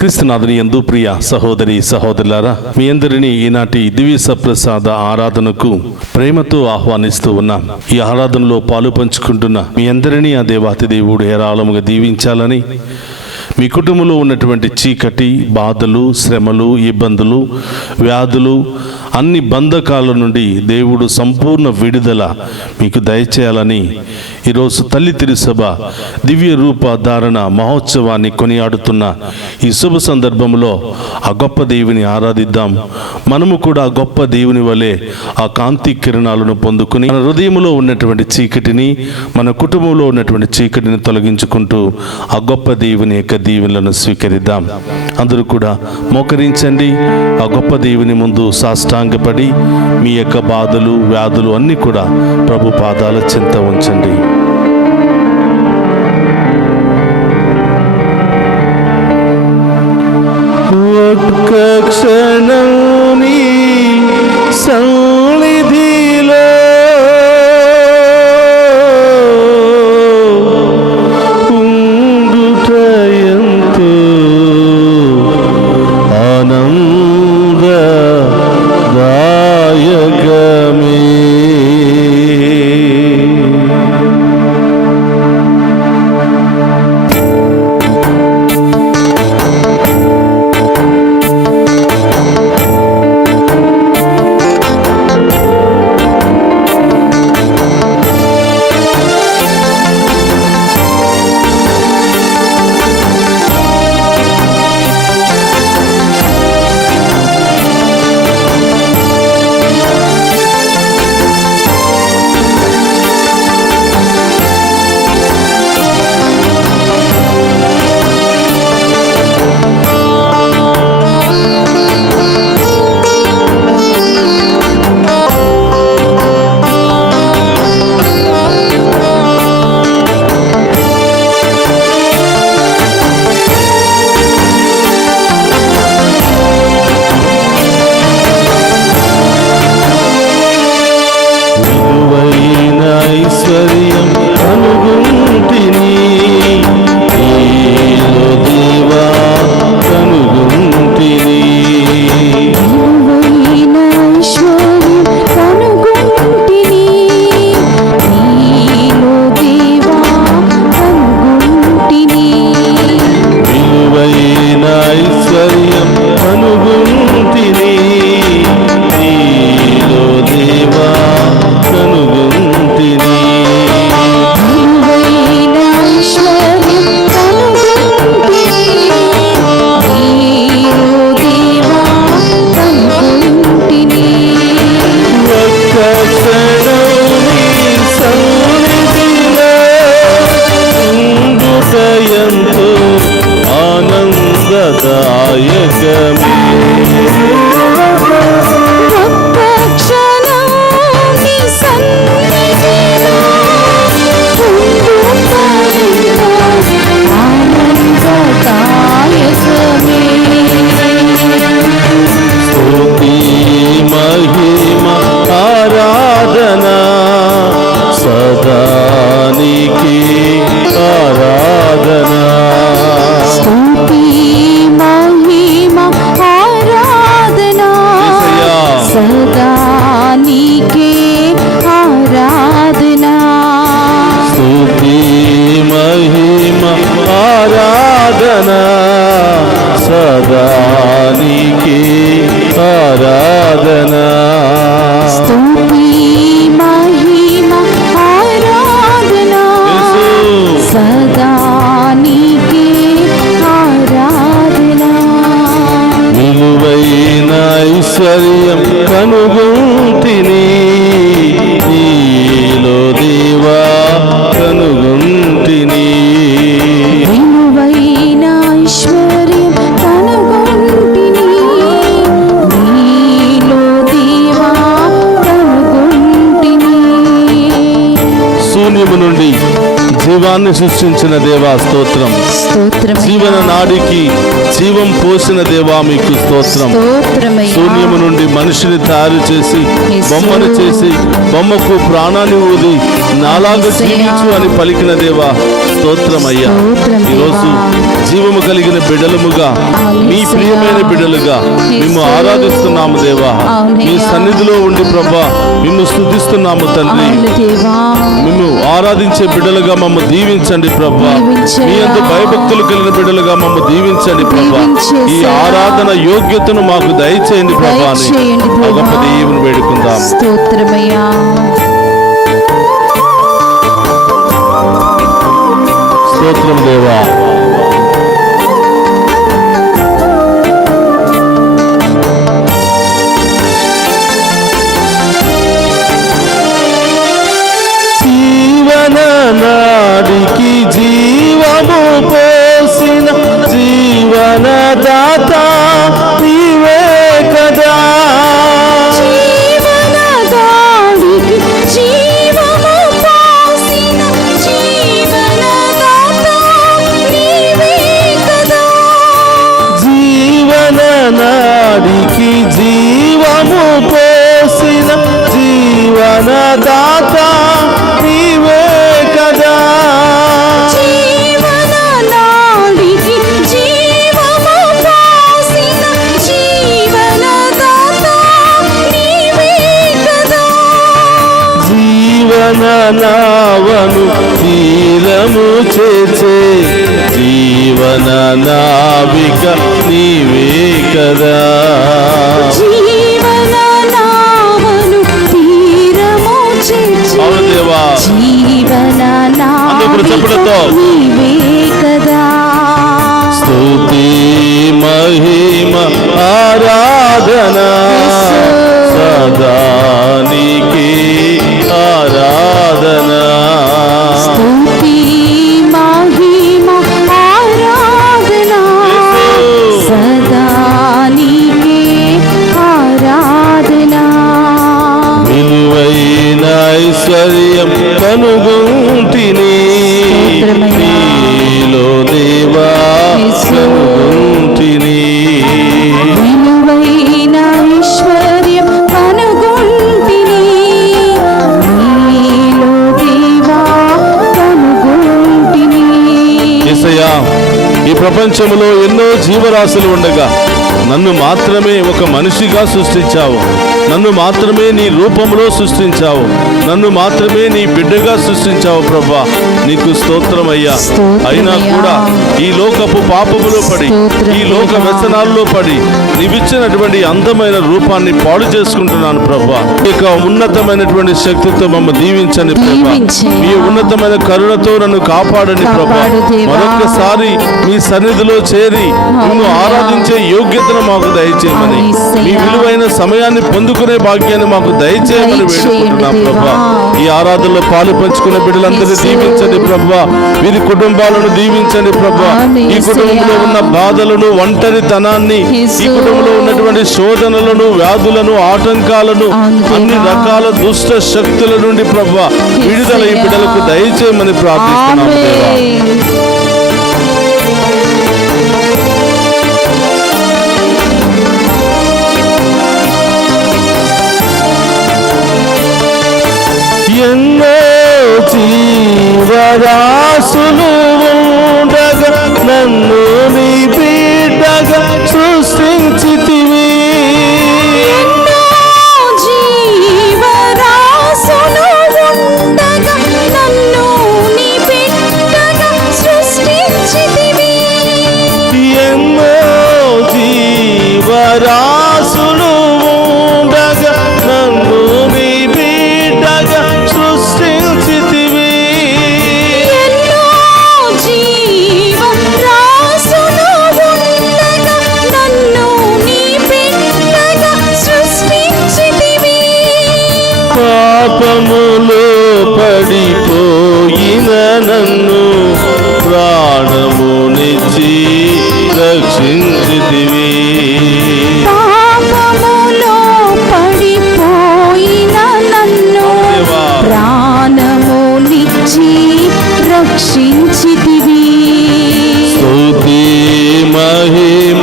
క్రీస్తునాథుని యందు ప్రియ సహోదరి సహోదరులారా, మీ అందరినీ ఈనాటి దివ్య సప్రసాద ఆరాధనకు ప్రేమతో ఆహ్వానిస్తూ ఉన్నాం. ఈ ఆరాధనలో పాలు పంచుకుంటున్న మీ అందరినీ ఆ దేవాతి దేవుడు హేరాళముగా దీవించాలని, మీ కుటుంబంలో ఉన్నటువంటి చీకటి, బాధలు, శ్రమలు, ఇబ్బందులు, వ్యాధులు, అన్ని బంధకాల నుండి దేవుడు సంపూర్ణ విడుదల మీకు దయచేయాలని ఈరోజు తల్లి తిరుసభ దివ్య రూప ధారణ మహోత్సవాన్ని కొనియాడుతున్న ఈ శుభ సందర్భంలో ఆ గొప్ప దేవుని ఆరాధిద్దాం. మనము కూడా ఆ గొప్ప దేవుని వలె ఆ కాంతి కిరణాలను పొందుకుని మన హృదయంలో ఉన్నటువంటి చీకటిని, మన కుటుంబంలో ఉన్నటువంటి చీకటిని తొలగించుకుంటూ ఆ గొప్ప దేవుని యొక్క దీవెనలను స్వీకరిద్దాం. అందరూ కూడా మోకరించండి. ఆ గొప్ప దేవుని ముందు సాష్టాంగపడి మీ యొక్క బాధలు, వ్యాధులు అన్నీ కూడా ప్రభు పాదాల చెంత ఉంచండి. ఒక్క క్షణం నీ సన్నిధిలో ఉండుటయంతో ఆనందదాయకమే. సదా జీవాన్ని సృష్టించిన దేవా స్తోత్రం. జీవన నాడికి జీవం పోసిన దేవా మీకు స్తోత్రం. శూన్యము నుండి మనిషిని తయారు చేసి బొమ్మను చేసి బొమ్మకు ప్రాణాన్ని ఊది నాలాగా జీవించు అని పలికిన దేవా స్తోత్రమయ్యా. ఈరోజు జీవము కలిగిన బిడ్డలముగా మీ ప్రియమైన బిడ్డలుగా మేము ఆరాధిస్తున్నాము దేవా. మీ సన్నిధిలో ఉండి ప్రభా మేము స్తుతిస్తున్నాము తండ్రి. మేము ఆరాధించే బిడ్డలుగా మమ్మ దీవించండి ప్రభా. మీ యందు భయభక్తులు కలిగిన బిడ్డలుగా మమ్మ దీవించండి ప్రభా. ఈ ఆరాధన యోగ్యతను మాకు దయచేయండి ప్రభా అని గొప్ప దేవుని వేడుకుందాం. స్తోత్రమయ్యా. స్తోత్రం దేవా. జీవన నాడికి జీవము పోసిన జీవన దాత నీవే కదా. నాడికి జీవము పోసిన జీవనదాత నీవే కదా. జీవననాడికి జీవము పోసిన జీవనదాత నీవే కదా. జీవన నావను తీరము చేర్చే జీవన నావిక నీవే కదా. జీవన నావను తీరము చేర్చే జీవన నావిక నీవే కదా. స్తుతి మహిమ ఆరాధన సదా నీకే ఆరాధన. స్తుతి మహిమ ఆరాధన సదా నీకే ఆరాధన. విలువైన ఐశ్వర్యం కనుగొంటిని నీలో దేవా కనుగొంటిని. విలువైన ఐశ్వర్యం కనుగొంటిని నీలో దేవా కనుగొంటిని. యేసయ్యా, ఈ ప్రపంచంలో ఎన్నో జీవరాశులు ఉండగా నన్ను మాత్రమే ఒక మనిషిగా సృష్టించావు. నన్ను మాత్రమే నీ రూపంలో సృష్టించావు. నన్ను మాత్రమే నీ బిడ్డగా సృష్టించావు ప్రభా. నీకు స్తోత్రమయ్యా. అయినా కూడా ఈ లోకపు పాపములో పడి ఈ లోక వ్యసనాల్లో పడి నీవిచ్చినటువంటి అందమైన రూపాన్ని పాడు చేసుకుంటున్నాను ప్రభా. ఇక ఉన్నతమైనటువంటి శక్తితో మమ్మ దీవించండి ప్రభా. మీ ఉన్నతమైన కరుణతో నన్ను కాపాడండి ప్రభా. మరొకసారి మీ సన్నిధిలో చేరి నిన్ను ఆరాధించే యోగ్యతను మాకు దయచేయమని, మీ విలువైన సమయాన్ని పొందుకునే భాగ్యాన్ని మాకు దయచేయమని వేడుకుంటున్నాం ప్రభా. ఈ ఆరాధనలో పాలు పంచుకున్న బిడ్డలందరినీ దీవించండి ప్రభా. వీరి కుటుంబాలను దీవించండి ప్రభా. ఈ కుటుంబంలో ఉన్న బాధలను, ఒంటరితనాన్ని, ఈ కుటుంబంలో ఉన్నటువంటి శోధనలను, వ్యాధులను, ఆటంకాలను, అన్ని రకాల దుష్ట శక్తుల నుండి ప్రభా విడుదల ఈ బిడ్డలకు దయచేయమని ప్రార్థిస్తున్నాం దేవా. ఎన్నో జీవరాశులు ఉండగా నన్ను నీ బిడ్డగా సృష్టించితివి. జీవరాశులు ఉండగా నన్ను నీ బిడ్డగా సృష్టించితివి. ఎన్నో జీవరాశులు ఉండగా నన్ను నీ బిడ్డగా సృష్టించితివి. ఎన్నో జీవరాశులు ఉండగా నన్ను నీ బిడ్డగా సృష్టించితివి. పాపములో పడిపోయిన నన్ను ప్రాణమునిచ్చి రక్షించితివి. పాపములో పడిపోయిన నన్ను ప్రాణమునిచ్చి రక్షించితివి. స్తుతి మహిమ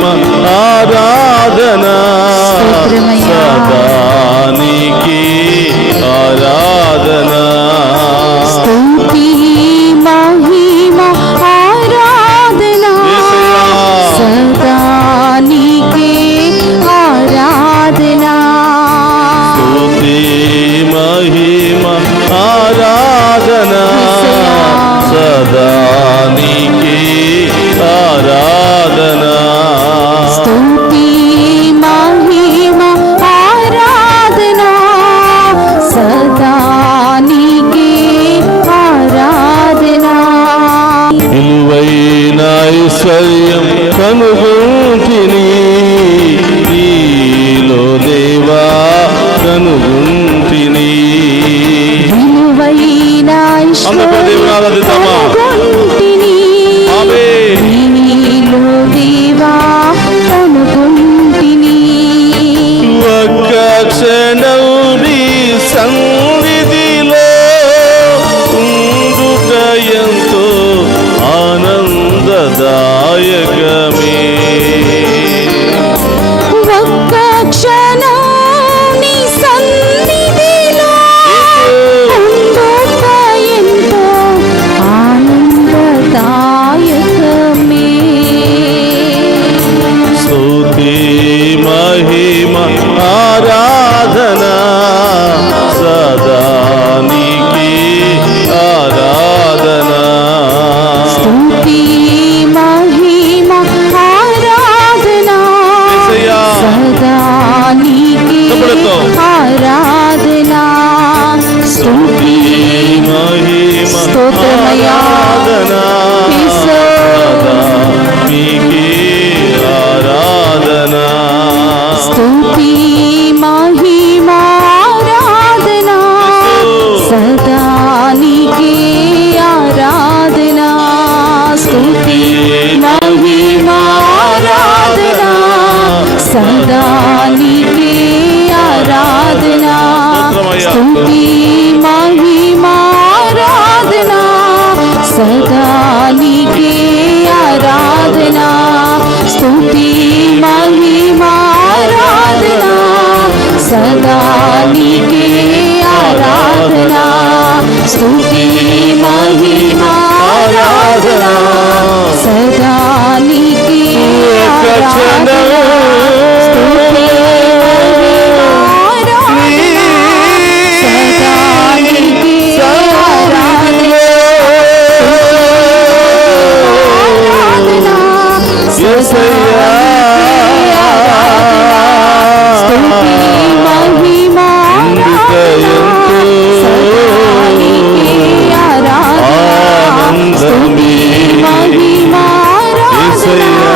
ఆరాధన స్తోత్రమయ్యా. సదా నీకే ఆరాధన. స్తుతి మహిమ ఆరాధన సదా నీకే ఆరాధన. స్తుతి మహిమ ఆరాధన సదా నీకే ఆరాధన. స్తుతి మహిమ ఆరాధన సదా నీకే ఆరాధన. విలువైన ఐశ్వర్యం కనుగొంటిని నీలో దేవా కనుగొంటిని. విలువైన అందరూ దేవుని ఆరాధిద్దామా? కనుగొంటిని. ఆమేన్. నీలో దేవా కనుగొంటిని. ఒక్క క్షణం నీ సన్నిధిలో ఉండుట ఎంతో ఆనందదాయకమే. ఒక్క క్షణం నీ సన్నిధిలో ఉండుట ఎంతో ఆనందదాయకమే. స్తుతి మహిమ ఆరాధన సదా నీకే ఆరాధన. స్తుతి మహిమ ఆరాధన యేసయ్యా. సదా నీకే తమ్ముడితో. ఆరాధన. స్తుతి మహిమ స్తోత్రమయ్యా. ఆరాధన యేసు. సదా నీకే ఆరాధన. స్తుతి మహిమ ఆరాధన సదా నీకే ఆరాధన. స్తుతి మహిమ ఆరాధన సదా నీకే ఆరాధన. స్తుతి మహిమ ఆరాధన సదా నీకే ఆరాధన. స్తుతి మహిమ ఆరాధన సదా నీకే ఆరాధన. స్తుతి మహిమ ఆరాధన సదా నీకే ఆరాధన. స్తుతి మహిమ ఆరాధన సదా నీకే ఆరాధన. యేసయ్యా. స్తుతి మహిమ ఉండుట ఎంతో ఆనందమే. యేసయ్యా.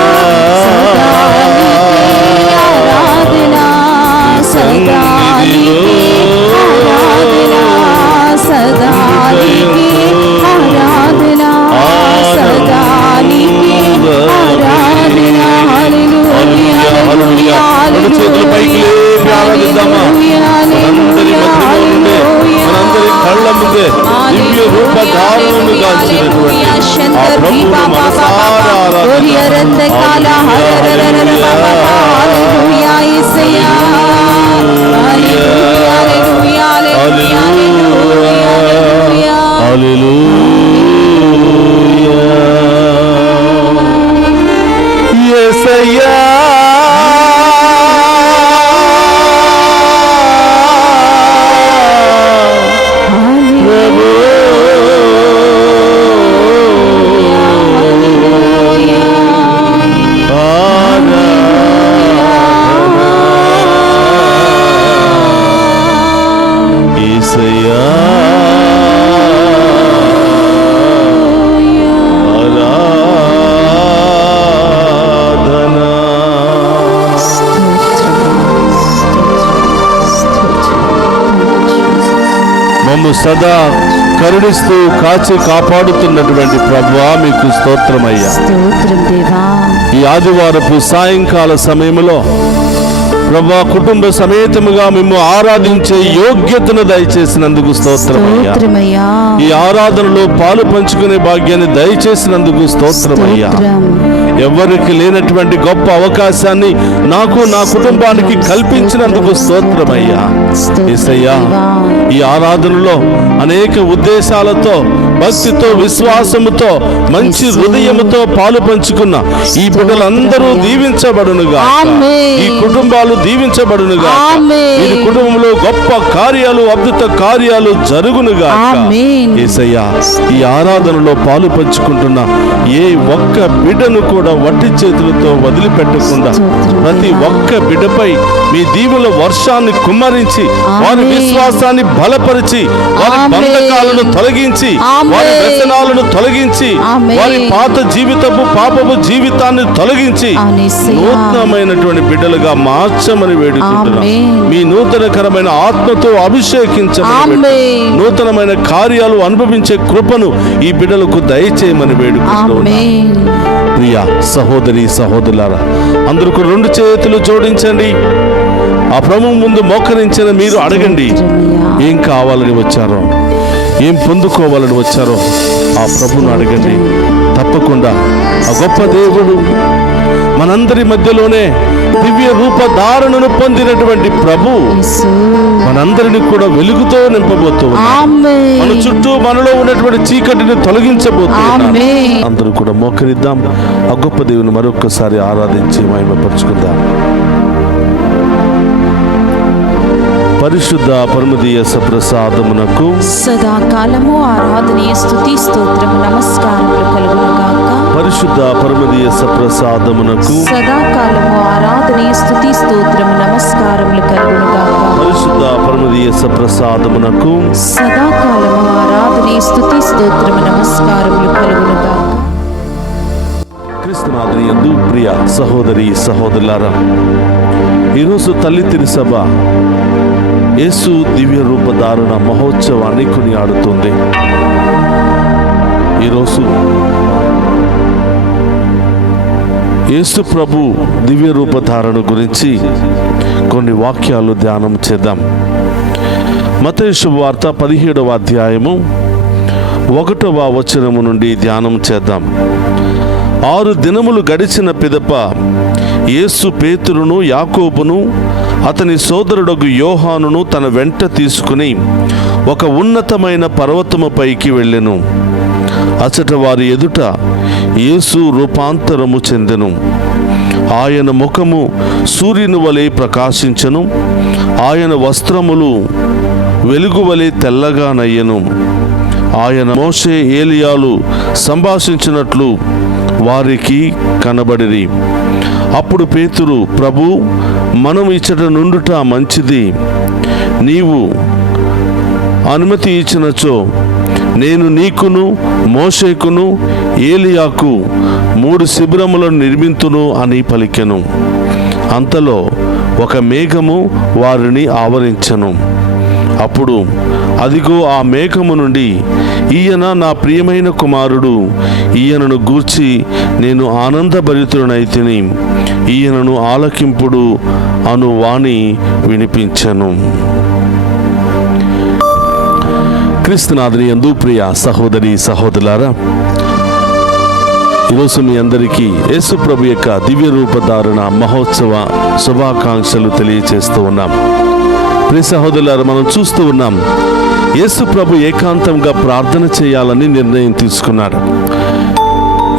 రెండు చేతులు పైకి లేపి ఆరాధిద్దామా? మనందరి మధ్యలో ఉండే, మనందరి కళ్ళ ముందే దివ్య రూప ధారణను కాల్చినటువంటి ఆ ప్రభువును మనసారా యేసయ్యా. మమ్ము సదా కరుణిస్తూ కాచి కాపాడుతున్నటువంటి ప్రభువా మీకు స్తోత్రమయ్యా. స్తోత్రం దేవా. ఈ ఆదివారపు సాయంకాల సమయంలో ప్రభా కుటుంబ సమేతముగా మేము ఆరాధించే యోగ్యతను దయచేసినందుకు స్తోత్రమయ్యా. స్తోత్రమయ్యా. ఈ ఆరాధనలో పాలు పంచుకునే భాగ్యాన్ని దయచేసినందుకు స్తోత్రమయ్యా. ఎవరికి లేనటువంటి గొప్ప అవకాశాన్ని నాకు నా కుటుంబానికి కల్పించినందుకు స్తోత్రమయ్యా. యేసయ్యా, ఈ ఆరాధనలో అనేక ఉద్దేశాలతో, భక్తితో, విశ్వాసముతో, మంచి హృదయముతో పాలు పంచుకున్న ఈ బిడ్డలందరూ దీవించబడునుగా, ఈ కుటుంబాలు దీవించబడునుగా, ఈ కుటుంబంలో గొప్ప కార్యాలు, అద్భుత కార్యాలు జరుగునుగా. యేసయ్యా, ఈ ఆరాధనలో పాలు పంచుకుంటున్న ఏ ఒక్క బిడ్డను కూడా వట్టి చేతులతో వదిలిపెట్టకుండా ప్రతి ఒక్క బిడ్డపై మీ దీవుల వర్షాన్ని కుమ్మరించి వారి విశ్వాసాన్ని బలపరిచి వారి బంధకాలను తొలగించి వారి వ్యసనాలను తొలగించి వారి పాత జీవితపు పాపపు జీవితాన్ని తొలగించి నూతనమైనటువంటి బిడ్డలుగా మార్చమని వేడుకుంటున్నాం. మీ నూతనకరమైన ఆత్మతో అభిషేకించమని, నూతనమైన కార్యాలు అనుభవించే కృపను ఈ బిడ్డలకు దయచేయమని వేడుకుంటున్నాం. ప్రియ సహోదరి సహోదరులారా, అందరికీ 2 చేతులు జోడించండి. ఆ ప్రభువు ముందు మోకరించిన మీరు అడగండి, ఏం కావాలని వచ్చారో, ఏం పొందుకోవాలని వచ్చారో ఆ ప్రభువును అడగండి. తప్పకుండా ఆ గొప్ప దేవుడు మనందరి మధ్యలోనే దివ్య రూపధారణను పొందినటువంటి ప్రభు మనందరినీ కూడా వెలుగుతో నింపబోతున్నాడు. మన చుట్టూ మనలో ఉన్నటువంటి చీకటిని తొలగించబోతున్నాడు. అందరూ కూడా మోకరిద్దాం. ఆ గొప్ప దేవుని మరొకసారి ఆరాధించి మహిమపరుచుకుందాం. పరిశుద్ధ పరమదీయ సప్రసాదమునకు సదాకాలము ఆరాధనీయ స్తుతి స్తోత్రము నమస్కారములు కలుగునుగాక. పరిశుద్ధ పరమదీయ సప్రసాదమునకు సదాకాలము ఆరాధనీయ స్తుతి స్తోత్రము నమస్కారములు కలుగునుగాక. పరిశుద్ధ పరమదీయ సప్రసాదమునకు సదాకాలము ఆరాధనీయ స్తుతి స్తోత్రము నమస్కారములు కలుగునుగాక. క్రీస్తునాథుని యందు ప్రియ సహోదరి సహోదరులారా, ఈరోజు తల్లి తిరుసభ యేసు దివ్య రూపధారణ మహోత్సవాన్ని కొనియాడుతుంది. ఈరోజు యేసు ప్రభు దివ్య రూపధారణ గురించి కొన్ని వాక్యాలు ధ్యానం చేద్దాం. మత్తయి శుభవార్త 17వ అధ్యాయము 1వ వచనము నుండి ధ్యానం చేద్దాం. 6 దినములు గడిచిన పిదప యేసు పేతురును, యాకోబును, అతని సోదరుడగు యోహానును తన వెంట తీసుకుని ఒక ఉన్నతమైన పర్వతము పైకి వెళ్ళెను. అచట వారి ఎదుట యేసు రూపాంతరము చెందెను. ఆయన ముఖము సూర్యుని వలె ప్రకాశించెను. ఆయన వస్త్రములు వెలుగువలె తెల్లగా నయ్యెను. ఆయన మోషే, ఏలియాలు సంభాషించినట్లు వారికి కనబడిరి. అప్పుడు పేతురు, ప్రభు, మనం ఇచ్చట నుండుట మంచిది. నీవు అనుమతి ఇచ్చినచో నేను నీకును, మోషేకును, ఏలియాకు 3 శిబిరములను నిర్మింతును అని పలికెను. అంతలో ఒక మేఘము వారిని ఆవరించెను. అప్పుడు అదిగో ఆ మేఘము నుండి, ఈయన నా ప్రియమైన కుమారుడు, ఈయనను గూర్చి నేను ఆనందభరితుడనైతిని, ఈయనను ఆలకింపుడు అను వాణి వినిపించెను. క్రీస్తునాథుని యందు ప్రియ సహోదరి సహోదరులారా, ఈరోజు మీ అందరికీ యేసు ప్రభు యొక్క దివ్య రూపధారణ మహోత్సవ శుభాకాంక్షలు తెలియజేస్తూ ఉన్నాం. ప్రియ సహోదరులారా, మనం చూస్తూ ఉన్నాం, యేసు ప్రభు ఏకాంతంగా ప్రార్థన చేయాలని నిర్ణయం తీసుకున్నాడు.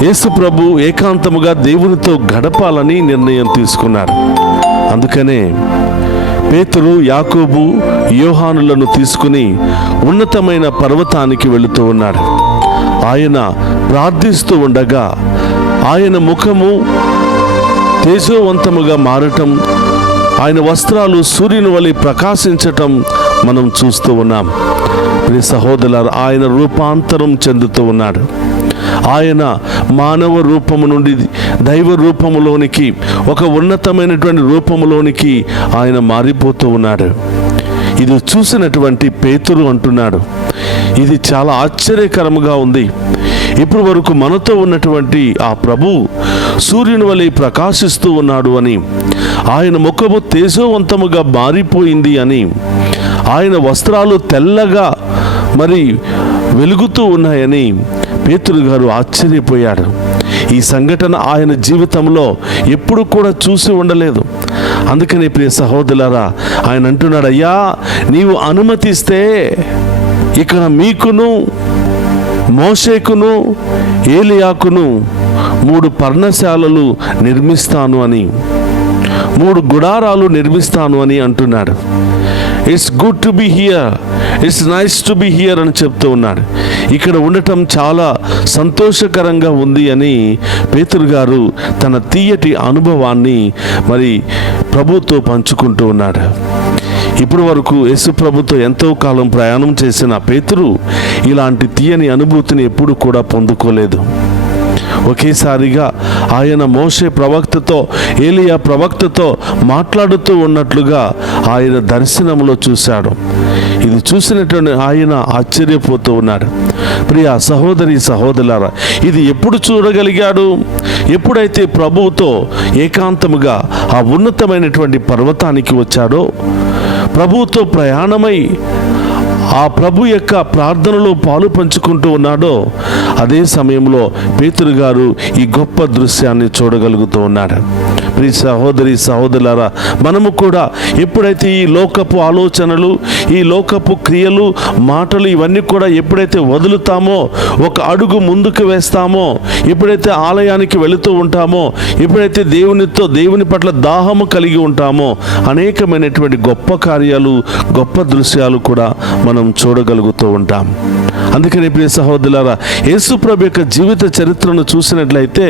యేసు ప్రభు ఏకాంతముగా దేవునితో గడపాలని నిర్ణయం తీసుకున్నారు. అందుకనే పేతురు, యాకోబు, యోహానులను తీసుకుని ఉన్నతమైన పర్వతానికి వెళుతూ ఉన్నాడు. ఆయన ప్రార్థిస్తూ ఉండగా ఆయన ముఖము తేజోవంతముగా మారటం, ఆయన వస్త్రాలు సూర్యుని వలె ప్రకాశించటం మనం చూస్తూ ఉన్నాం. ప్రియ సహోదరులారా, ఆయన రూపాంతరం చెందుతూ ఉన్నాడు. ఆయన మానవ రూపము నుండి దైవ రూపములోనికి, ఒక ఉన్నతమైనటువంటి రూపములోనికి ఆయన మారిపోతూ ఉన్నాడు. ఇది చూసినటువంటి పేతురు అంటున్నాడు, ఇది చాలా ఆశ్చర్యకరముగా ఉంది. ఇప్పటి వరకు మనతో ఉన్నటువంటి ఆ ప్రభు సూర్యుని వలె ప్రకాశిస్తూ ఉన్నాడు అని, ఆయన ముఖము తేజోవంతముగా మారిపోయింది అని, ఆయన వస్త్రాలు తెల్లగా మరి వెలుగుతూ ఉన్నాయని పేతురు గారు ఆశ్చర్యపోయాడు. ఈ సంఘటన ఆయన జీవితంలో ఎప్పుడు కూడా చూసి ఉండలేదు. అందుకని ప్రియ సహోదరులారా, ఆయన అంటున్నాడు, అయ్యా నీవు అనుమతిస్తే ఇక్కడ మీకును మోషేకును ఏలియాకును 3 పర్ణశాలలు నిర్మిస్తాను అని, 3 గుడారాలు నిర్మిస్తాను అని అంటున్నాడు. It's good to be here, it's nice to be here అని చెప్తూ ఉన్నాడు. ఇక్కడ ఉండటం చాలా సంతోషకరంగా ఉంది అని పేతురు గారు తన తీయటి అనుభవాన్ని మరి ప్రభుతో పంచుకుంటూ ఉన్నాడు. ఇప్పటి వరకు యేసు ప్రభుతో ఎంతో కాలం ప్రయాణం చేసిన పేతురు ఇలాంటి తీయని అనుభూతిని ఎప్పుడు కూడా పొందుకోలేదు. ఒకేసారిగా ఆయన మోషే ప్రవక్తతో ఏలియా ప్రవక్తతో మాట్లాడుతూ ఉన్నట్లుగా ఆయన దర్శనంలో చూశాడు. ఇది చూసినటువంటి ఆయన ఆశ్చర్యపోతూ ఉన్నాడు. ప్రియ సహోదరి సహోదరులారా, ఇది ఎప్పుడు చూడగలిగాడు? ఎప్పుడైతే ప్రభువుతో ఏకాంతముగా ఆ ఉన్నతమైనటువంటి పర్వతానికి వచ్చాడో, ప్రభువుతో ప్రయాణమై ఆ ప్రభు యొక్క ప్రార్థనలో పాలు పంచుకుంటూ ఉన్నాడో, అదే సమయంలో పేతురు గారు ఈ గొప్ప దృశ్యాన్ని చూడగలుగుతూ ఉన్నాడు. ప్రియ సహోదరి సహోదరులారా, మనము కూడా ఎప్పుడైతే ఈ లోకపు ఆలోచనలు, ఈ లోకపు క్రియలు, మాటలు ఇవన్నీ కూడా ఎప్పుడైతే వదులుతామో, ఒక అడుగు ముందుకు వేస్తామో, ఎప్పుడైతే ఆలయానికి వెళుతూ ఉంటామో, ఎప్పుడైతే దేవుని పట్ల దాహము కలిగి ఉంటామో, అనేకమైనటువంటి గొప్ప కార్యాలు, గొప్ప దృశ్యాలు కూడా మనం చూడగలుగుతూ ఉంటాం. అందుకని ప్రియ సహోదరులారా, యేసు ప్రభు యొక్క జీవిత చరిత్రను చూసినట్లయితే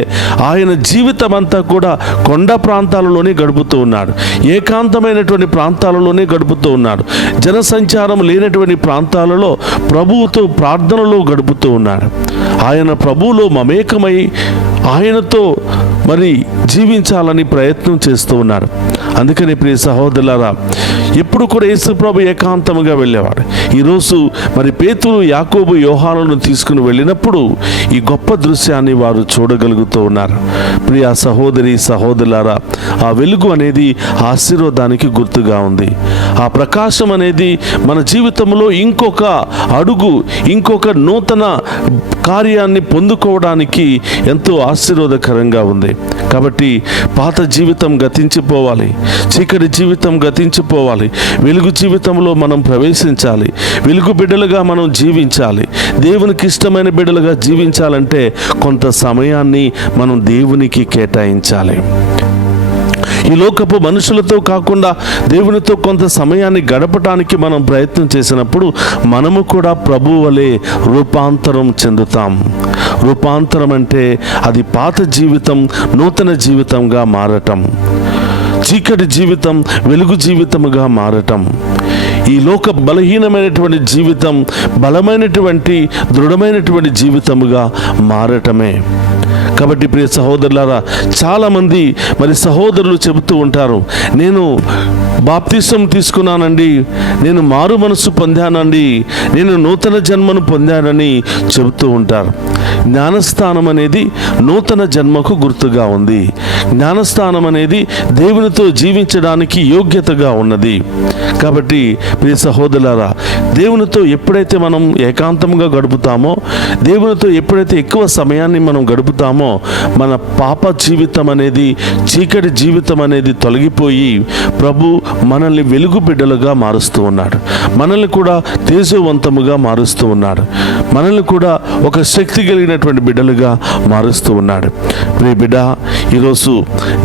ఆయన జీవితం అంతా కూడా కొండ ప్రాంతాలలోనే గడుపుతూ ఉన్నాడు. ఏకాంతమైనటువంటి ప్రాంతాలలోనే గడుపుతూ ఉన్నాడు. జనసంచారం లేనటువంటి ప్రాంతాలలో ప్రభువుతో ప్రార్థనలో గడుపుతూ ఉన్నాడు. ఆయన ప్రభువులో మమేకమై ఆయనతో మరి జీవించాలని ప్రయత్నం చేస్తూ ఉన్నాడు. అందుకని ప్రియ సహోదరులారా, ఎప్పుడు కూడా యేసు ప్రభు ఏకాంతముగా వెళ్ళేవాడు. ఈరోజు మరి పేతురు, యాకోబు, యోహానులను తీసుకుని వెళ్ళినప్పుడు ఈ గొప్ప దృశ్యాన్ని వారు చూడగలుగుతూ ఉన్నారు. ప్రియ సహోదరి సహోదరులారా, ఆ వెలుగు అనేది ఆశీర్వాదానికి గుర్తుగా ఉంది. ఆ ప్రకాశం అనేది మన జీవితంలో ఇంకొక అడుగు, ఇంకొక నూతన కార్యాన్ని పొందుకోవడానికి ఎంతో ఆశీర్వాదకరంగా ఉంది. కాబట్టి పాత జీవితం గతించిపోవాలి, చీకటి జీవితం గతించిపోవాలి, వెలుగు జీవితంలో మనం ప్రవేశించాలి, వెలుగు బిడ్డలుగా మనం జీవించాలి. దేవునికి ఇష్టమైన బిడ్డలుగా జీవించాలంటే కొంత సమయాన్ని మనం దేవునికి కేటాయించాలి. ఈ లోకపు మనుషులతో కాకుండా దేవునితో కొంత సమయాన్ని గడపటానికి మనం ప్రయత్నం చేసినప్పుడు మనము కూడా ప్రభువు వలె రూపాంతరం చెందుతాం. రూపాంతరం అంటే అది పాత జీవితం నూతన జీవితంగా మారటం, చీకటి జీవితం వెలుగు జీవితముగా మారటం, ఈ లోక బలహీనమైనటువంటి జీవితం బలమైనటువంటి దృఢమైనటువంటి జీవితముగా మారటమే. కాబట్టి ప్రియ సహోదరులారా, చాలామంది మరి సహోదరులు చెబుతూ ఉంటారు, నేను బాప్తిసం తీసుకున్నానండి, నేను మారు మనసు పొందానండి, నేను నూతన జన్మను పొందానని చెబుతూ ఉంటారు. జ్ఞానస్థానం అనేది నూతన జన్మకు గుర్తుగా ఉంది. జ్ఞానస్థానం అనేది దేవునితో జీవించడానికి యోగ్యతగా ఉన్నది. కాబట్టి ప్రియ సహోదరులారా, దేవునితో ఎప్పుడైతే మనం ఏకాంతంగా గడుపుతామో, దేవునితో ఎప్పుడైతే ఎక్కువ సమయాన్ని మనం గడుపుతామో, మన పాప జీవితం అనేది, చీకటి జీవితం అనేది తొలగిపోయి ప్రభు మనల్ని వెలుగు బిడ్డలుగా మారుస్తూ ఉన్నాడు. మనల్ని కూడా తేజవంతముగా మారుస్తూ ఉన్నాడు. మనల్ని కూడా ఒక శక్తి కలిగినటువంటి బిడ్డలుగా మారుస్తూ ఉన్నాడు. ప్రియ బిడ్డ, ఈరోజు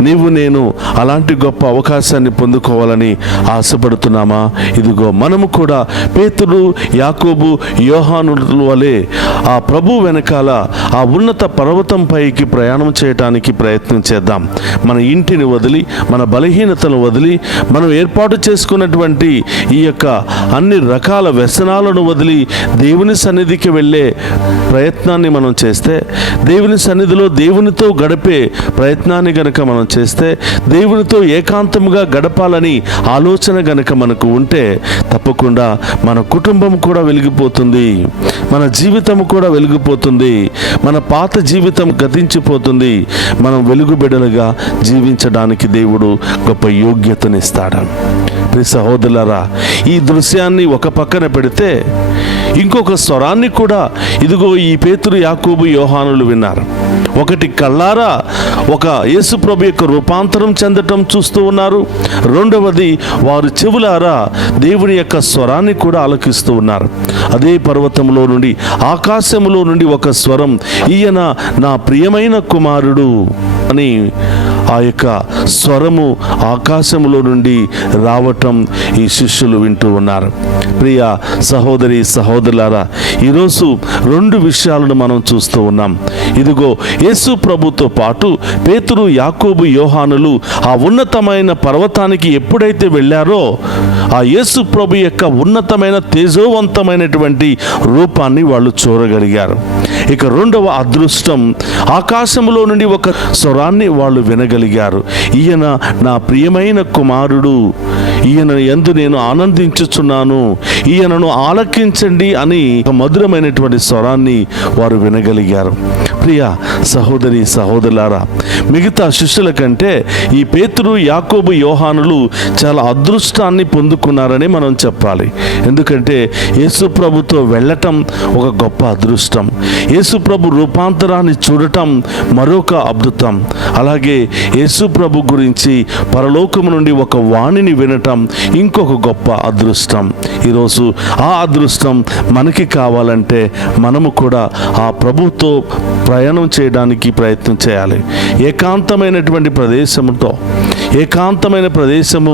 నీవు నేను అలాంటి గొప్ప అవకాశాన్ని పొందుకోవాలని ఆశపడుతున్నామా? ఇదిగో మనము కూడా పేతురు, యాకోబు, యోహానుల వలె ఆ ప్రభు వెనకాల ఆ ఉన్నత పర్వతం పైకి ప్రయాణం చేయడానికి ప్రయత్నం చేద్దాం. మన ఇంటిని వదిలి, మన బలహీనతను వదిలి, మనం ఏర్పాటు చేసుకున్నటువంటి ఈ యొక్క అన్ని రకాల వ్యసనాలను వదిలి దేవుని సన్నిధికి వెళ్ళే ప్రయత్నాన్ని మనం చేస్తే, దేవుని సన్నిధిలో దేవునితో గడిపే ప్రయత్నాన్ని గనక మనం చేస్తే, దేవునితో ఏకాంతముగా గడపాలని ఆలోచన గనక మనకు మనకు ఉంటే తప్పకుండా మన కుటుంబం కూడా వెలిగిపోతుంది, మన జీవితం కూడా వెలిగిపోతుంది, మన పాత జీవితం గతించిపోతుంది. మనం వెలుగు బిడ్డలుగా జీవించడానికి దేవుడు గొప్ప యోగ్యతనిస్తాడు. ప్రియ సహోదరులారా, ఈ దృశ్యాన్ని ఒక పక్కన పెడితే ఇంకొక స్వరాన్ని కూడా ఇదిగో ఈ పేతురు, యాకోబు, యోహానులు విన్నారు. ఒకటి కళ్ళారా ఒక యేసుప్రభు యొక్క రూపాంతరం చెందటం చూస్తూ ఉన్నారు. రెండవది వారు చెవులారా దేవుని యొక్క స్వరాన్ని కూడా ఆలకిస్తూ ఉన్నారు. అదే పర్వతంలో నుండి, ఆకాశములో నుండి ఒక స్వరం, ఈయన నా ప్రియమైన కుమారుడు అని ఆ యొక్క స్వరము ఆకాశములో నుండి రావటం ఈ శిష్యులు వింటూ ఉన్నారు. ప్రియ సహోదరి సహోదరులారా, ఈరోజు రెండు విషయాలను మనం చూస్తూ ఉన్నాం. ఇదిగో యేసు ప్రభుతో పాటు పేతురు, యాకోబు, యోహానులు ఆ ఉన్నతమైన పర్వతానికి ఎప్పుడైతే వెళ్ళారో ఆ యేసు ప్రభు యొక్క ఉన్నతమైన తేజోవంతమైనటువంటి రూపాన్ని వాళ్ళు చూడగలిగారు. ఇక రెండవ అదృష్టం, ఆకాశములో నుండి ఒక స్వరాన్ని వాళ్ళు వినగలిగారు. ఈయన నా ప్రియమైన కుమారుడు, ఈయన యందు నేను ఆనందించుచున్నాను, ఈయనను ఆలకించండి అని ఒక మధురమైనటువంటి స్వరాన్ని వారు వినగలిగారు. ప్రియ సహోదరి సహోదరులారా, మిగతా శిష్యుల కంటే ఈ పేతురు, యాకోబు, యోహానులు చాలా అదృష్టాన్ని పొందుకున్నారని మనం చెప్పాలి. ఎందుకంటే యేసు ప్రభుతో వెళ్ళటం ఒక గొప్ప అదృష్టం, యేసు ప్రభు రూపాంతరాన్ని చూడటం మరొక అద్భుతం. అలాగే యేసు ప్రభు గురించి పరలోకము నుండి ఒక వాణిని వినటం ఇంకొక గొప్ప అదృష్టం. ఈరోజు ఆ అదృష్టం మనకి కావాలంటే మనము కూడా ఆ ప్రభుతో ప్రయాణం చేయడానికి ప్రయత్నం చేయాలి. ఏకాంతమైనటువంటి ప్రదేశముతో, ఏకాంతమైన ప్రదేశము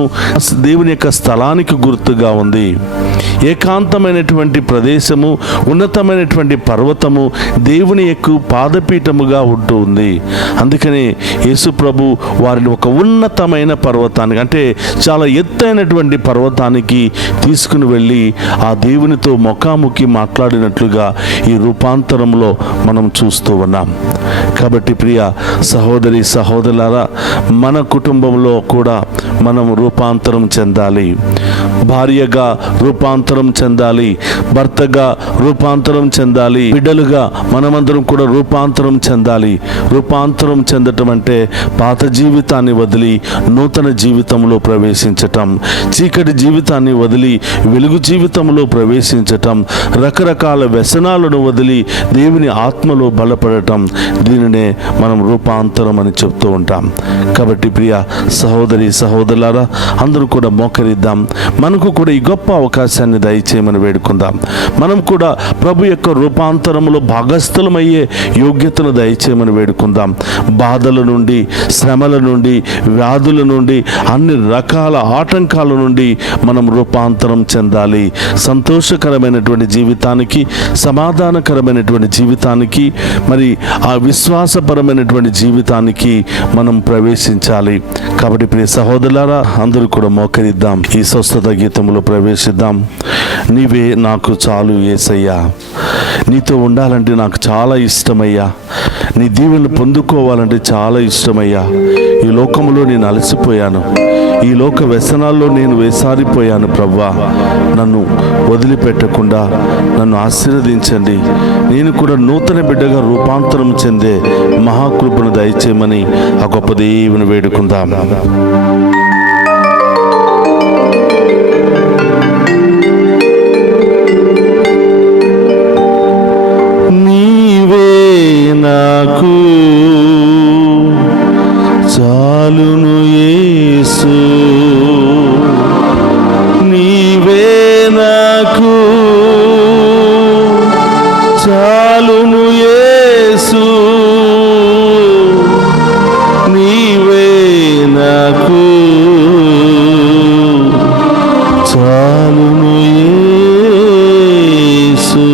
దేవుని యొక్క స్థలానికి గుర్తుగా ఉంది. ఏకాంతమైనటువంటి ప్రదేశము, ఉన్నతమైనటువంటి పర్వతము దేవుని యొక్క పాదపీఠముగా ఉంటూ ఉంది. అందుకని యేసు ప్రభు వారిని ఒక ఉన్నతమైన పర్వతానికి, అంటే చాలా ఎత్తైనటువంటి పర్వతానికి తీసుకుని వెళ్ళి ఆ దేవునితో ముఖాముఖి మాట్లాడినట్లుగా ఈ రూపాంతరంలో మనం చూస్తూ ఉన్నాం. కాబట్టి ప్రియ సహోదరి సహోదరులారా, మన కుటుంబంలో కూడా మనం రూపాంతరం చెందాలి. భార్యగా రూపాంతరం చెందాలి, భర్తగా రూపాంతరం చెందాలి, బిడ్డలుగా మనమందరం కూడా రూపాంతరం చెందాలి. రూపాంతరం చెందటం అంటే పాత జీవితాన్ని వదిలి నూతన జీవితంలో ప్రవేశించటం, చీకటి జీవితాన్ని వదిలి వెలుగు జీవితంలో ప్రవేశించటం, రకరకాల వ్యసనాలను వదిలి దేవుని ఆత్మలో బలపడటం, దీనినే మనం రూపాంతరం అని చెప్తూ ఉంటాం. కాబట్టి ప్రియ సహోదరి సహోదరులారా, అందరూ కూడా మోకరిద్దాం. మనకు కూడా ఈ గొప్ప అవకాశాన్ని దయచేయమని వేడుకుందాం. మనం కూడా ప్రభు యొక్క రూపాంతరంలో భాగస్థులమయ్యే యోగ్యతను దయచేయమని వేడుకుందాం. బాధల నుండి, శ్రమల నుండి, వ్యాధుల నుండి, అన్ని రకాల ఆటంకాల నుండి మనం రూపాంతరం చెందాలి. సంతోషకరమైనటువంటి జీవితానికి, సమాధానకరమైనటువంటి జీవితానికి, మరి ఆ విశ్వాసపరమైనటువంటి జీవితానికి మనం ప్రవేశించాలి. కాబట్టి ప్రియ సహోదరులారా, అందరూ కూడా మోకరిద్దాం. ఈ స్వస్థత గీతంలో ప్రవేశిద్దాం. నీవే నాకు చాలు యేసయ్యా, నీతో ఉండాలంటే నాకు చాలా ఇష్టమయ్యా, నీ దీవెనలు పొందుకోవాలంటే చాలా ఇష్టమయ్యా. ఈ లోకంలో నేను అలసిపోయాను, ఈ లోక వ్యసనాల్లో నేను వేసారిపోయాను. ప్రభువా, నన్ను వదిలిపెట్టకుండా నన్ను ఆశీర్వదించండి. నేను కూడా నూతన బిడ్డగా రూపాంతరం చెందే మహాకృపను దయచేయమని ఆ గొప్ప దేవుని వేడుకుందాం. నీవే నాకు చాలును యేసు, నీవే నాకు చాలును యేసు, నీవే నాకు చాలును యేసు.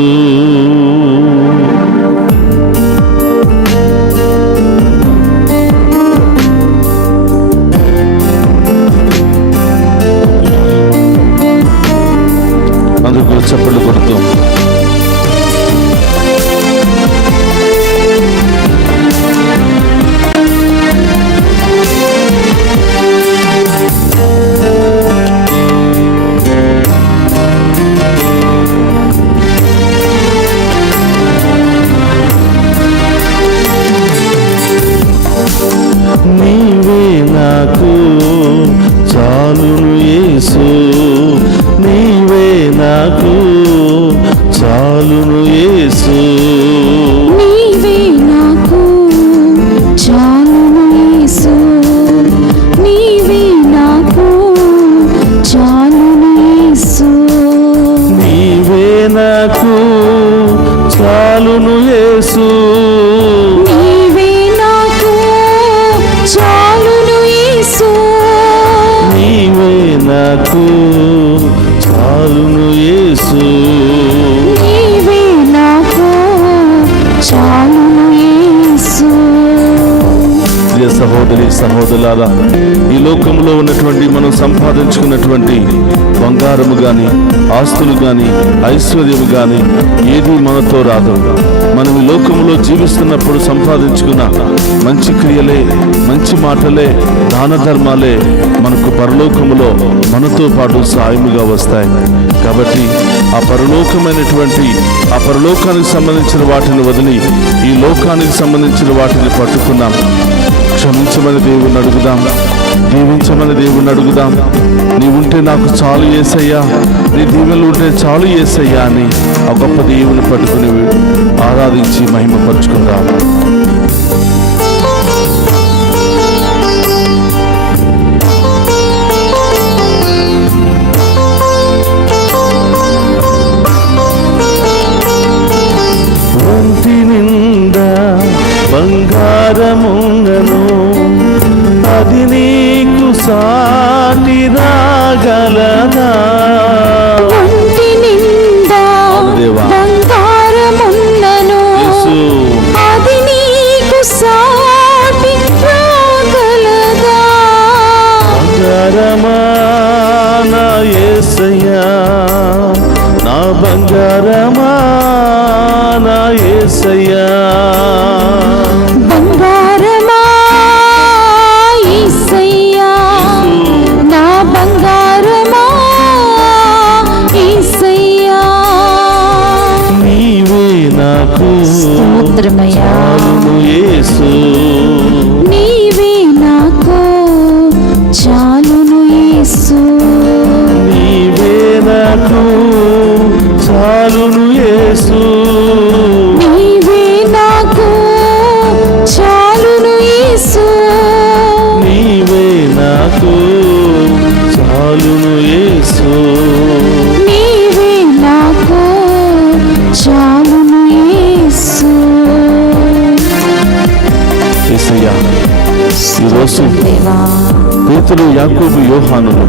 సహోదరి సహోదరులారా, ఈ లోకంలో ఉన్నటువంటి మనం సంపాదించుకున్నటువంటి బంగారము గాని, ఆస్తులు గాని, ఐశ్వర్యము గాని ఏది మనతో రాదు. మనం ఈ లోకంలో జీవిస్తున్నప్పుడు సంపాదించుకున్న మంచి క్రియలే, మంచి మాటలే, దాన ధర్మాలే మనకు పరలోకములో మనతో పాటు సాయముగా వస్తాయి. కాబట్టి ఆ పరలోకానికి సంబంధించిన వాటిని వదిలి ఈ లోకానికి సంబంధించిన వాటిని పట్టుకున్నాం. క్షమించమని దేవుణ్ణి అడుగుదాం, దీవించమని దేవుణ్ణి అడుగుదాం. నీవుంటే నాకు చాలు యేసయ్యా, నీ దీవెనలు ఉంటే చాలు యేసయ్యా అని ఆ గొప్ప దేవుని పట్టుకుని ఆరాధించి మహిమపరుచుకుందాం. ఒంటి నిండా బంగారముంగను, అది నీకు సాటి రాగలదా? ఒంటి నిండా బంగారమున్నను, అది నీకు సాటి రాగలదా? బంగారమా నా యేసయ్యా, నా బంగారమా నా యేసయ్యా. బంగారమా యేసయ్యా, నా బంగారమా యేసయ్యా. నీవే నాకు స్తోత్రమయ్యా, చాలును యేసు. నీవే నాకు చాలును యేసు. నీవే నాకు చాలును యేసు. నీవే నాకు చాలును యేసు. నీవే నాకు చాలును యేసు. నీవే నాకు చాలును యేసు. యేసయ్యా, ఈరోజు దేవా, పేతురు, యాకోబు, యోహానులు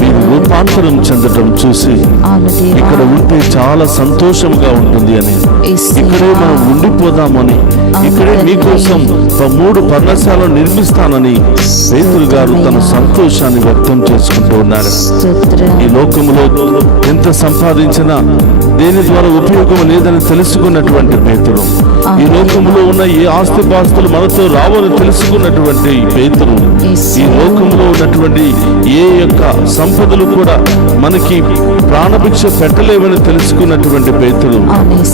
మీరు రూపాంతరం చెందటం చూసి అవును దేవా, ఇక్కడ ఉంటే చాలా సంతోషంగా ఉంటుంది అని, ఇక్కడే మనం ఉండిపోదామని, ఇక్కడే మీకోసం 3 పర్ణశాలను నిర్మిస్తానని పేతురు గారు తన సంతోషాన్ని వ్యక్తం చేసుకుంటూ ఉన్నారు. ఈ లోకంలో ఎంత సంపాదించినా దేని ద్వారా ఉపయోగం లేదని తెలుసుకున్నటువంటి పేతురు, ఈ లోకంలో ఉన్న ఏ ఆస్తిపాస్తులు మనతో రావని తెలుసుకున్నటువంటి పేతురు, ఈ లోకంలో ఉన్నటువంటి ఏ యొక్క సంపదలు కూడా మనకి ప్రాణభిక్ష పెట్టలేవని తెలుసుకున్నటువంటి పేతురు,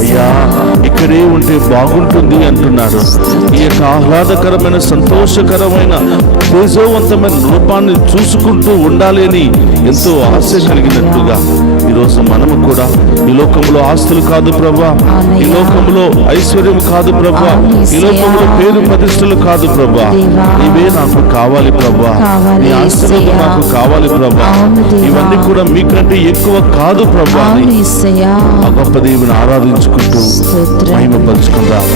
అయ్యా ఇక్కడే ఉంటే బాగుంటుంది అంటున్నాడు. ఈ యొక్క ఆహ్లాదకరమైన, సంతోషకరమైన, తేజోవంతమైన రూపాన్ని చూసుకుంటూ ఉండాలి అని ఎంతో ఆశ కలిగినట్లుగా ఈరోజు మనము కూడా ఈ లోకంలో ఆస్తులు కాదు ప్రభా, ఈ లోకంలో ఐశ్వర్యం కాదు ప్రభా, ఈ లోకంలో పేరు ప్రతిష్టలు కాదు ప్రభా, ఇవే నాకు కావాలి ప్రభా, నీ ఆశీర్వాదం నాకు కావాలి ప్రభా, ఇవన్నీ కూడా మీకంటే ఎక్కువ కాదు ప్రభా అని ఆ గొప్ప దేవుని ఆరాధించుకుంటూ మహిమపరుచుకుందాం.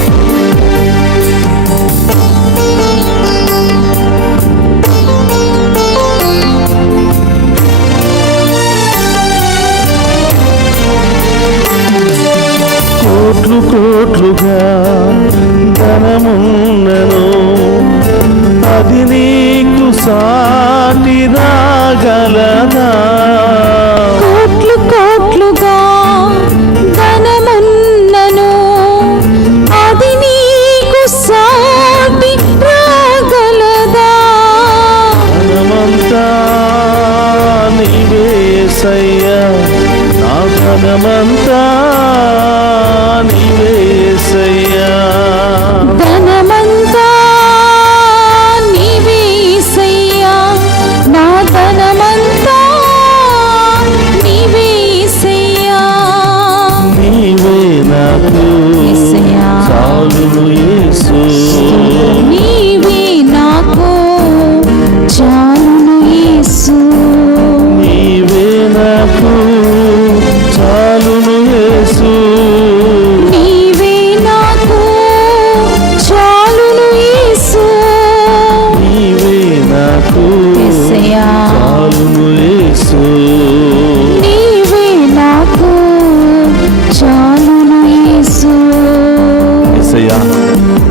కోట్లు కోట్లుగా ధనమున్నను, అది నీకు సాటి రాగలదా? కోట్లు కోట్లుగా ధనమున్నను, అది నీకు సాటి రాగలదా? ధనమంతా నీవే యేసయ్యా, నా ధనమంతా నీవే యేసయ్యా. ధనమంతా నీవే యేసయ్యా, నా ధనమంతా నీవే యేసయ్యా. నీవే నాకు యేసయ్యా, చాలును యేసు. నీవే నాకు చాలును యేసు. నీవే నాకు చాలును యేసు. నీవే నాకు చాలును యేసు. నీవే నాకు యేసయ్యా, చాలును యేసు. నీవే నాకు చాలును యేసు. యేసయ్యా,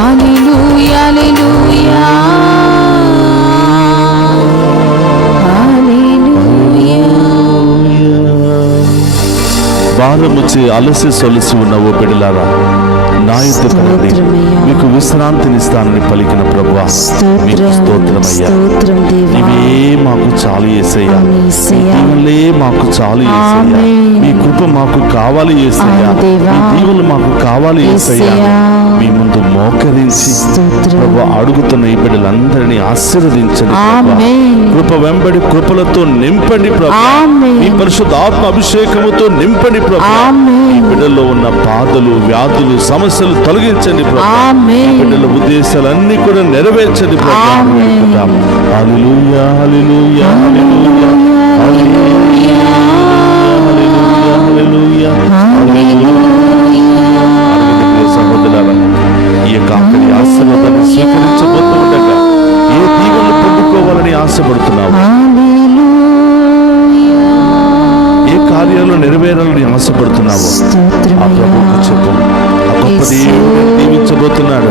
హల్లెలూయా హల్లెలూయా హల్లెలూయా. భారముచి అలసి సొలసి ఉన్న ఓ బిడ్డలారా, నా యొద్దకు రండి, స్తోత్రమయ్యా. మీకు విశ్రాంతినిస్తానని పలికిన ప్రభువా, మీకు స్తోత్రమయ్యా. స్తోత్రం దేవా. నీవే మాకు చాలు యేసయ్యా, ఆమేన్ నీ యేసయ్యా. దీవెనలే మాకు చాలు యేసయ్యా, ఆమేన్. మీ కృప మాకు కావాలి యేసయ్యా, ఆమేన్ దేవా. మీ దీవెనలు మాకు కావాలి యేసయ్యా. యేసయ్యా. మీ ముందు మోకరించి స్తోత్రం. ప్రభు అడుగుతున్న ఈ బిడ్డలందరినీ ఆశీర్వదించండి ప్రభువా. ఆమేన్. కృప వెంబడి కృపలతో నింపండి ప్రభు, ఆమేన్. మీ పరిశుద్ధ ఆత్మ అభిషేకముతో నింపండి ప్రభు. ఆమేన్. ఈ బిడ్డల్లో ఉన్న బాధలు, వ్యాధులు, సమస్యలు తొలగించండి ప్రభు. ఆమేన్. బిడ్డల ఉద్దేశాలన్నీ కూడా నెరవేర్చండి ప్రభు. ఆమేన్. హల్లెలూయా హల్లెలూయా హల్లెలూయా హల్లెలూయా హల్లెలూయా హల్లెలూయా. ప్రియ సహోదరులారా, ఈ యొక్క ఆఖరి ఆశీర్వాదాన్ని స్వీకరించబోతూ ఉండగా ఏ దీవెనలు పొందుకోవాలని ఆశపడుతున్నావు, ఏ కార్యాలు నెరవేరాలని ఆశపడుతున్నావో ఆ ప్రభువుకు చెప్పు. ఆ గొప్ప దేవుడు దీవించబోతున్నాడు.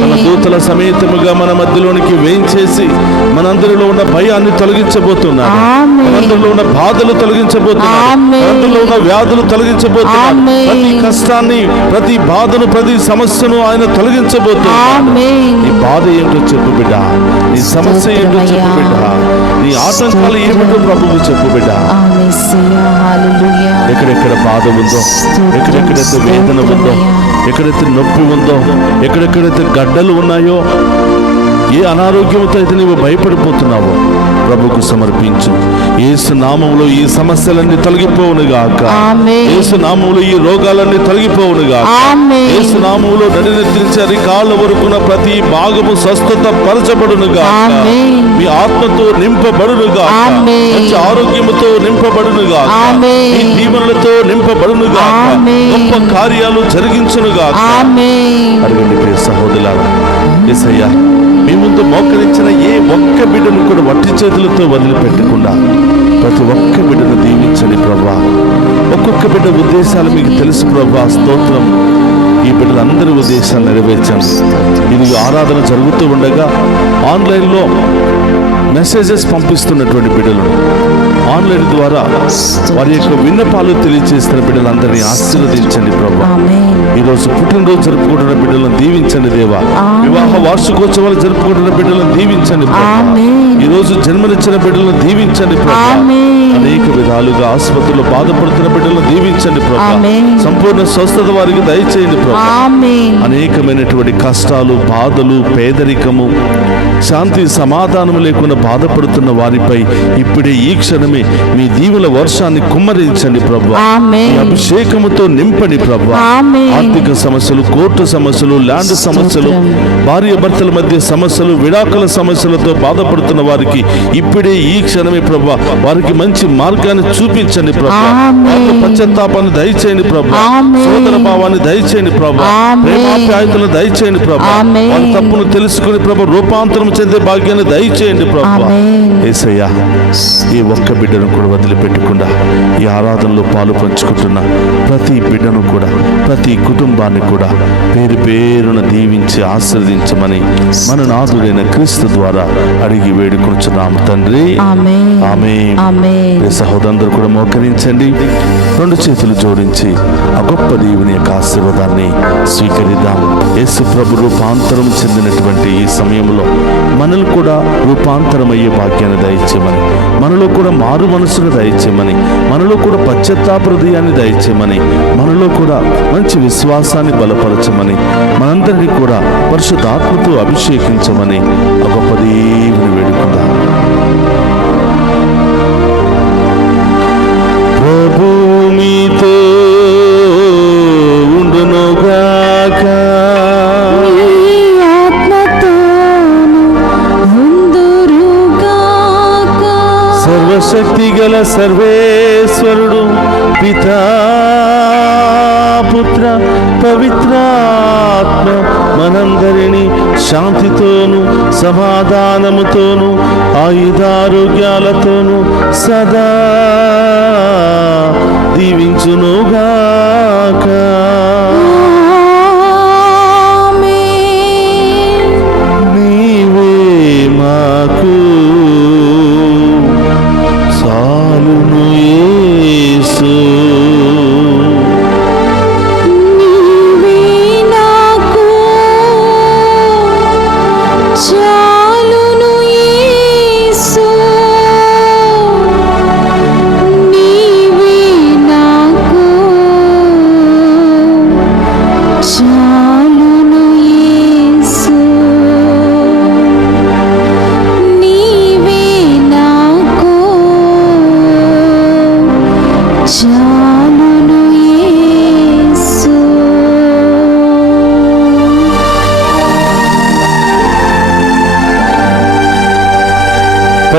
తన దూతల సమేతముగా మన మధ్యలోనికి వేయించేసి మనందరిలో ఉన్న భయాన్ని తొలగించబోతున్నాడు. మనందరిలో ఉన్న బాధలు తొలగించబోతున్నాడు. మనందరిలో ఉన్న వ్యాధులు తొలగించబోతున్నాడు. ప్రతి కష్టాన్ని, ప్రతి బాధను, ప్రతి సమస్యను ఆయన తొలగించబోతున్నాడు. నీ బాధ ఏంటో చెప్పు బిడ్డ, నీ సమస్య ఏంటో చెప్పు బిడ్డ, నీ ఆటంకాలు ఏమిటో ప్రభువు చెప్పు బిడ్డ. ఎక్కడెక్కడ బాధ ఉందో, ఎక్కడెక్కడైతే వేదన ఉందో, ఎక్కడైతే నొప్పి ఉందో, ఎక్కడెక్కడైతే గడ్డలు ఉన్నాయో, ఏ అనారోగ్యంతో అయితే నీవు భయపడిపోతున్నావో ప్రభుకు సమర్పించు. యేసు నామములో ఈ సమస్యలన్నీ తొలగిపోవునుగాక. యేసు నామములో ఈ రోగాలన్నీ తొలగిపోవునుగాక. యేసు నామములో నడినెత్తించి అరికాళ్ళ వరకున్న ప్రతి భాగము స్వస్థత పరచబడునుగాక. మీ ఆత్మతో నింపబడునుగాక. మంచి ఆరోగ్యముతో నింపబడునుగాక. మీ దీవెనలతో నింపబడునుగాక. గొప్ప కార్యాలు జరిగించునుగాక. అడగండి ప్రియ సహోదరులారా, యేసయ్యా మీ ముందు మోకరించిన ఏ ఒక్క బిడ్డను కూడా వట్టి చేతులతో వదిలిపెట్టకుండా ప్రతి ఒక్క బిడ్డను దీవించండి ప్రభా. ఒక్కొక్క బిడ్డ ఉద్దేశాలు మీకు తెలుసు ప్రభా. స్తోత్రం. ఈ బిడ్డలందరి ఉద్దేశాలు నెరవేర్చండి. ఇది ఆరాధన జరుగుతూ ఉండగా ఆన్లైన్లో మెసేజెస్ పంపిస్తున్నటువంటి బిడ్డలను, ఆన్లైన్ ద్వారా వారి యొక్క విన్నపాలు తెలియజేస్తున్న బిడ్డలందరినీ ఆశీర్వదించండి ప్రభా. ఈరోజు పుట్టినరోజు జరుపుకుంటున్న బిడ్డలను దీవించండి దేవా. వివాహ వార్షికోత్సవాలు జరుపుకుంటున్న బిడ్డలను దీవించండి ప్రభా. ఈరోజు జన్మనిచ్చిన బిడ్డలను దీవించండి ప్రభా. అనేక విధాలుగా ఆసుపత్రిలో బాధపడుతున్న బిడ్డలను దీవించండి ప్రభా. సంపూర్ణ స్వస్థత వారికి దయచేయండి ప్రభా. అనేకమైనటువంటి కష్టాలు, బాధలు, పేదరికము, శాంతి సమాధానం లేకుండా బాధపడుతున్న వారిపై ఇప్పుడే ఈ క్షణమే మీ దీవుల వర్షాన్ని కుమ్మరించండి ప్రభు. అభిషేకముతో నింపండి ప్రభు. ఆర్థిక సమస్యలు, కోర్టు సమస్యలు, ల్యాండ్ సమస్యలు, భార్య భర్తల మధ్య సమస్యలు, విడాకుల సమస్యలతో బాధపడుతున్న వారికి ఇప్పుడే ఈ క్షణమే ప్రభు వారికి మంచి మార్గాన్ని చూపించండి ప్రభు. పశ్చాత్తాపాన్ని దయచేయండి ప్రభు. సోదర భావాన్ని దయచేయండి ప్రభు. ప్రేమాప్యాయతలను దయచేయండి ప్రభు. వారి తప్పును తెలుసుకుని ప్రభు రూపాంతరం చెందే భాగ్యాన్ని దయచేయండి ప్రభు. యేసయ్యా, ఈ ఒక్క బిడ్డను కూడా వదిలిపెట్టకుండా ఈ ఆరాధనలో పాలు పంచుకుంటున్న ప్రతి బిడ్డను కూడా, ప్రతి కుటుంబాన్ని కూడా పేరు పేరున దీవించి ఆశీర్వదించమని మన నాథుడైన క్రీస్తు ద్వారా అడిగి వేడుకొంచున్నాము తండ్రి. ఆమేన్. సహోదరులందరూ కూడా మోకరించండి, రెండు చేతులు జోడించి ఆ గొప్ప దేవుని యొక్క ఆశీర్వాదాన్ని స్వీకరిద్దాం. యేసు ప్రభు రూపాంతరం చెందినటువంటి ఈ సమయంలో మనల్ని కూడా రూపాంతరమయ్యే భాగ్యాన్ని దయచేయమని, మనలో కూడా మారు మనసును దయచేయమని, మనలో కూడా పశ్చాత్తాప హృదయాన్ని దయచేయమని, మనలో కూడా మంచి విశ్వాసాన్ని బలపరచమని, మనందరినీ కూడా పరిశుద్ధాత్మతో అభిషేకించమని ఆ గొప్ప దేవుని వేడుకుందాం. ప్రభు మీతో ఉండునుగాక. సర్వశక్తి గల సర్వేశ్వరుడు పితా, పుత్ర, పవిత్రాత్మ మనందరినీ శాంతితోను, సమాధానముతోను, ఆయుధారోగ్యాలతోను సదా దీవించునుగాక.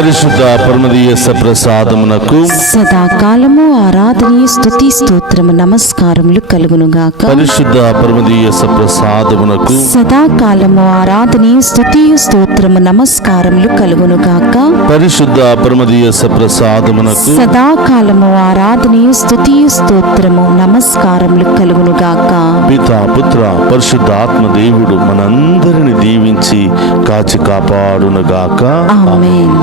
పరిశుద్ధ పరమదీయ సప్రసాదమునకు సదాకాలము ఆరాధనీయ స్తుతి స్తోత్రము నమస్కారములు కలుగునుగాక. పరిశుద్ధ పరమదీయ సప్రసాదమునకు సదాకాలము ఆరాధనీయ స్తుతి స్తోత్రము నమస్కారములు కలుగునుగాక. పరిశుద్ధ పరమదీయ సప్రసాదమునకు సదాకాలము ఆరాధనీయ స్తుతి స్తోత్రము నమస్కారములు కలుగునుగాక. పితా పుత్ర పరిశుద్ధాత్మ దేవుడు మనందరిని దీవించి కాచి కాపాడునుగాక. ఆమేన్.